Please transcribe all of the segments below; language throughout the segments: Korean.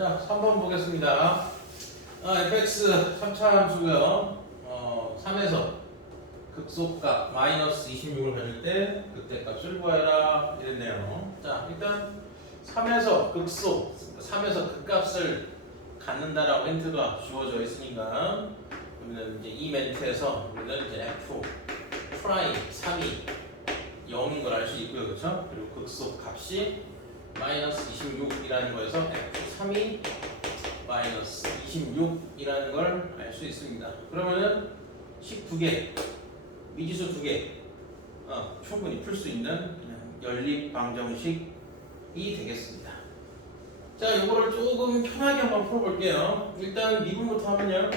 자, 3번 보겠습니다. 아, fx 3차 함수고요. 어, 3에서 극소값 마이너스 26을 가질 때 그때 값을 구해라 이랬네요. 자, 일단 3에서 극소, 3에서 극값을 갖는다라고 멘트가 주어져 있으니까 우리는 이제 이 멘트에서 우리는 이제 f 프라임 3이 0인 걸 알 수 있고요, 그렇죠? 그리고 극소 값이 마이너스 26이라는 거에서 f3이 마이너스 26이라는 걸 알 수 있습니다. 그러면은 19개 미지수 두 개, 어, 충분히 풀 수 있는 연립 방정식이 되겠습니다. 자, 이거를 조금 편하게 한번 풀어볼게요. 일단 미분부터 하면요.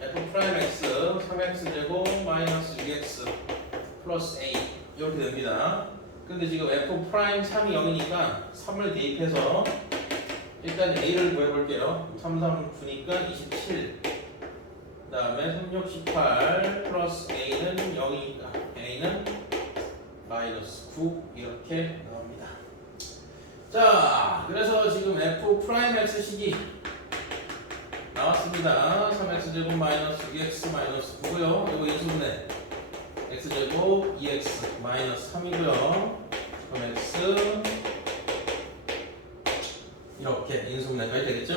f 프라임 x 3x 제곱 마이너스 6x 플러스 a 이렇게 됩니다. 근데 지금 f 프라임 3이 0이니까 3을 대입해서 일단 a를 구해볼게요. 3, 3, 9니까 27. 그 다음에 3, 6, 18 플러스 a는 0이니까 a는 마이너스 9 이렇게 나옵니다. 자, 그래서 지금 f 프라임 x 식이 나왔습니다. 3x 제곱 마이너스 2x 마이너스 9고요. 이거 인수분해 x 제곱 2x 마이너스 3이고요. 그럼 x 이렇게 인수분해까지 되겠죠?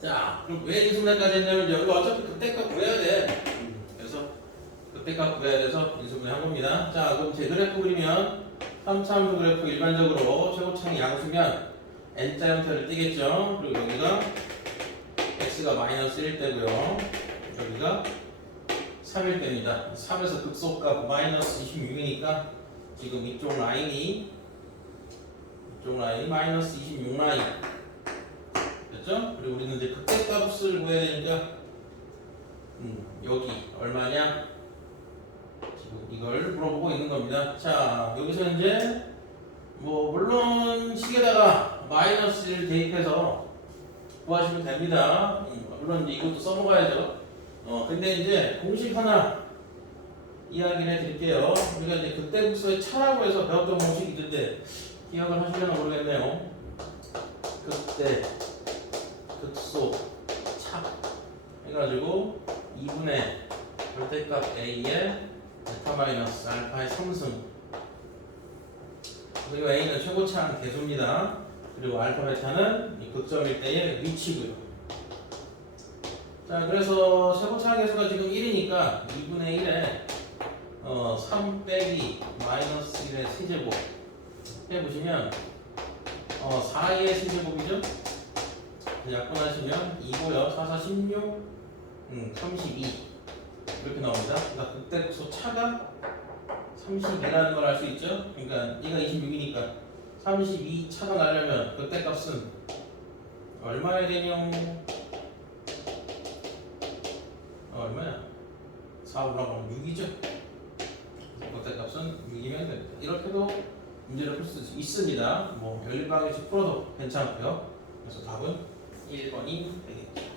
자, 그럼 왜 인수분해까지 했냐면 여기 어차피 그때값 구해야 돼. 그래서 그때값 구해야 돼서 인수분해 한 겁니다. 자, 그럼 제 그래프 그리면 3차함수 그래프 일반적으로 최고창이 양수면 n자 형태를 띠겠죠? 그리고 여기가 x가 마이너스 1 때고요. 여기가 3일 때입니다. 3에서 극소값 마이너스 26이니까 지금 이쪽 라인이 이쪽 라인이 마이너스 26 라인 됐죠? 그리고 우리는 이제 극대값을 구해야 되니까 음, 여기 얼마냐? 지금 이걸 물어보고 있는 겁니다. 자 여기서 이제 뭐 물론 식에다가 마이너스를 대입해서 구하시면 됩니다. 음, 물론 이제 이것도 써먹어야죠. 어, 근데 이제 공식 하나 이야기를 해드릴게요. 우리가 이제 극대극소의 차라고 해서 배웠던 공식이 있는데 기억을 하시려나 모르겠네요. 극대 극소 차 해가지고 2분의 절대값 a의 베타 마이너스 알파의 3승 그리고 a는 최고차항 개수입니다. 그리고 알파 베타는 이 극점일 때의 위치고요. 자, 그래서 최고차항 개수가 지금 1이니까 2분의 1에 어, 3 빼기 마이너스 1의 세제곱 해보시면 어, 4의 세제곱이죠? 약분하시면 2고요. 4, 4, 16, 음, 32 이렇게 나옵니다. 그러니까 극대소 차가 32라는 걸 알 수 있죠? 그러니까 얘가 26이니까 32 차가 나려면 극대값은 얼마야 되냐? 어, 얼마야? 4 올라가면 6이죠? 극대값은 6이면 됩니다. 이렇게도 문제를 풀 수 있습니다. 뭐 연립방정식 풀어도 괜찮고요. 그래서 답은 1번이 되겠죠.